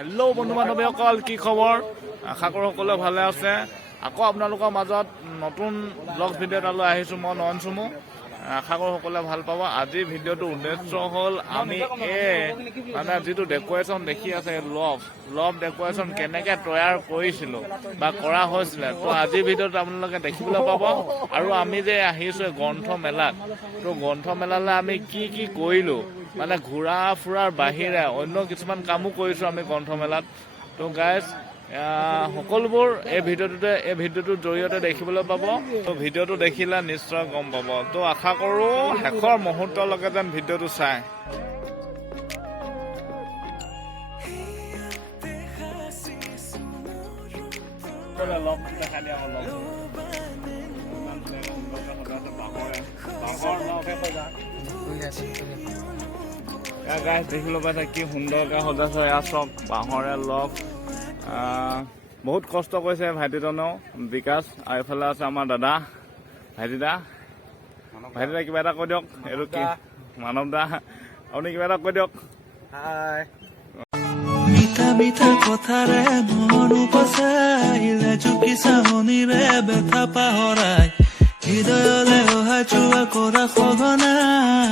Hello' বন্ধু বান্ধৱীসকল, কি খবৰ? আশা কৰোঁ সকলোৱে ভালে আছে। আকৌ আপোনালোকৰ মাজত নতুন ব্লগ ভিডিঅ' এটা লৈ আহিছোঁ মই, নয়ন চুমু। আশা কৰোঁ সকলোৱে ভাল পাব। আজিৰ ভিডিঅ'টো উদ্দেশ্য হ'ল আমি মানে যিটো ডেক'ৰেশ্যন দেখি আছে লভ ডেক'ৰেশ্যন কেনেকৈ তৈয়াৰ কৰিছিলোঁ বা কৰা হৈছিলে, তো আজিৰ ভিডিঅ'ত আপোনালোকে দেখিবলৈ পাব। আৰু আমি যে আহিছোঁ গ্ৰন্থমেলাত, তো গ্ৰন্থমেলালৈ আমি কি কি কৰিলোঁ, মানে ঘূৰা ফুৰাৰ বাহিৰে অন্য কিছুমান কামো কৰিছোঁ আমি গ্ৰন্থমেলাত। তো গাইজ সকলোবোৰ এই ভিডিঅ'টোৰ জৰিয়তে দেখিবলৈ পাব। তো ভিডিঅ'টো দেখিলে নিশ্চয় গম পাব। তো আশা কৰোঁ শেষৰ মুহূৰ্তলৈকে যেন ভিডিঅ'টো চাই। গাইজ দেখিবলৈ পাইছে কি সুন্দৰকৈ সজাইছে। এয়া চব বাঁহৰে লগ। বহুত কষ্ট কৰিছে ভাইটিজনেও, বিকাশ। আৰু এইফালে আছে আমাৰ দাদা ভাইটিদা কিবা এটা কৈ দিয়ক। এইটো কি মানৱ দা, আপুনি কিবা এটা কৈ দিয়ক। মিঠা মিঠা কথাৰে মন উপচাইলে চুকি চামনিৰে ব্যথা পাহৰাই হৃদয়লে অহা যোৱা কৰা সঘনাই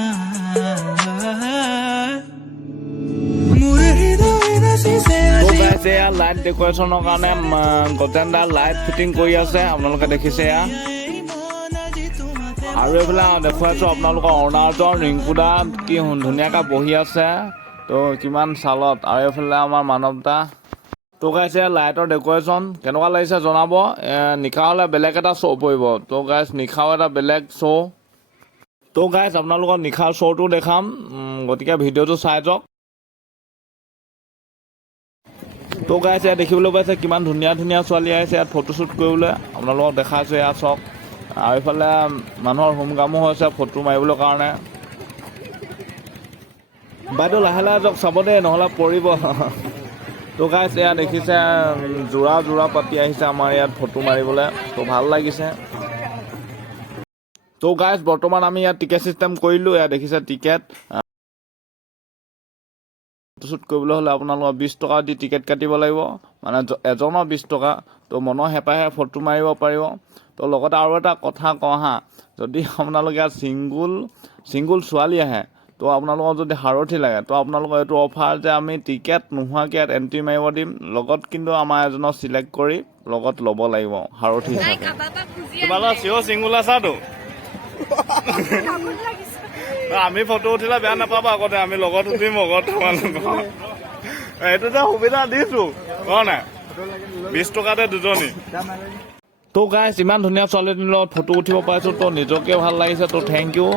মোৰে হৃদয় নাচিছে এয়া লাইট ডেক'ৰেশ্যনৰ কাৰণে গজেন্দা লাইট ফিটিং কৰি আছে, আপোনালোকে দেখিছে এয়া। আৰু এইফালে দেখুৱাইছোঁ আপোনালোকৰ অৰুণাচলৰ ৰিংকুদা কি ধুনীয়াকৈ বহি আছে, তো কিমান চালত। আৰু এইফালে আমাৰ মানৱ দা। তো গাইজ এয়া লাইটৰ ডেক'ৰেশ্যন কেনেকুৱা লাগিছে জনাব। নিশা হ'লে বেলেগ এটা শ্ব' পৰিব। তো গাইজ নিশাও এটা বেলেগ শ্ব'। তো গাইজ আপোনালোকৰ নিশাৰ শ্ব'টো দেখাম, গতিকে ভিডিঅ'টো চাই যাওক। তো গাইজ এয়া দেখিবলৈ পাইছে কিমান ধুনীয়া ধুনীয়া ছোৱালী আহিছে ইয়াত ফটোশ্বুট কৰিবলৈ, আপোনালোকক দেখাইছোঁ এয়া চাওক। আৰু এইফালে মানুহৰ হোমকামো হৈছে ফটো মাৰিবলৈ কাৰণে। বাইদেউ লাহে লাহে যাওক, চাব দেই নহ'লে পৰিব। তো গাইজ এয়া দেখিছে যোৰা পাতি আহিছে আমাৰ ইয়াত ফটো মাৰিবলৈ, তো ভাল লাগিছে। তো গাইজ বৰ্তমান আমি ইয়াত টিকেট ছিষ্টেম কৰিলোঁ। এয়া দেখিছে টিকেট। ফটোশ্বুট কৰিবলৈ হ'লে আপোনালোকৰ 20 টকা দি টিকেট কাটিব লাগিব, মানে এজনৰ 20 টকা। তো মনৰ হেঁপাহে ফটো মাৰিব পাৰিব। তো লগতে আৰু এটা কথা কওঁ হা, যদি আপোনালোকে ইয়াত ছিংগুল ছোৱালী আহে, তো আপোনালোকৰ যদি সাৰথি লাগে, তো আপোনালোকৰ এইটো অফাৰ যে আমি টিকেট নোহোৱাকৈ ইয়াত এণ্ট্ৰি মাৰিব দিম। লগত কিন্তু আমাৰ এজনক চিলেক্ট কৰি লগত ল'ব লাগিব সাৰথি হিচাপে। কিবা এটা চিঅ' ছিংগুল আছাতো আমি ফটো উঠিলে বেয়া নাপাবা, আগতে আমি লগত উঠিম লগত তোমালোকৰ। এইটোতে সুবিধা দিছোঁ কোৱা নাই, 20 টকাতে দুজনী। তো গাইজ ইমান ধুনীয়া ছোৱালীজনীৰ লগত ফটো উঠিব পাৰিছোঁ, তো নিজকে ভাল লাগিছে। তো থেংক ইউ।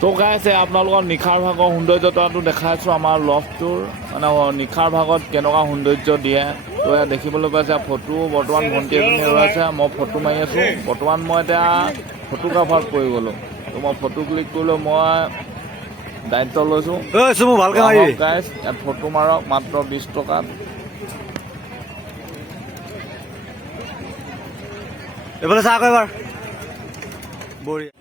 তো গাইজ আপোনালোকৰ নিশাৰ ভাগৰ সৌন্দৰ্যতাটো দেখাইছোঁ আমাৰ লভটোৰ, মানে নিশাৰ ভাগত কেনেকুৱা সৌন্দৰ্য দিয়ে। তো এয়া দেখিবলৈ পাইছে ফটো বৰ্তমান ভণ্টি এজনী ৰৈছে, মই ফটো মাৰি আছোঁ। বৰ্তমান মই এতিয়া ফটোগ্ৰাফাৰত পৰি গ'লোঁ। তো মই ফটো ক্লিক কৰিলোঁ, মই দায়িত্ব লৈছোঁ। গাইজ ইয়াত ফটো মাৰক মাত্ৰ 20 টকাত। এইফালে চাহ আকৌ এবাৰ বঢ়িয়া।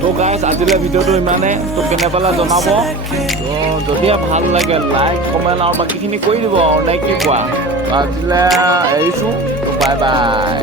তো গাইজ আজিলৈ ভিডিঅ'টো ইমানে। তো কেনে পালে জনাব। তো যদিহে ভাল লাগে লাইক কমেণ্ট আৰু বাকীখিনি কৰি দিব আৰু নে কি কোৱা। আজিলৈ এৰিছোঁ। তো বাই বাই।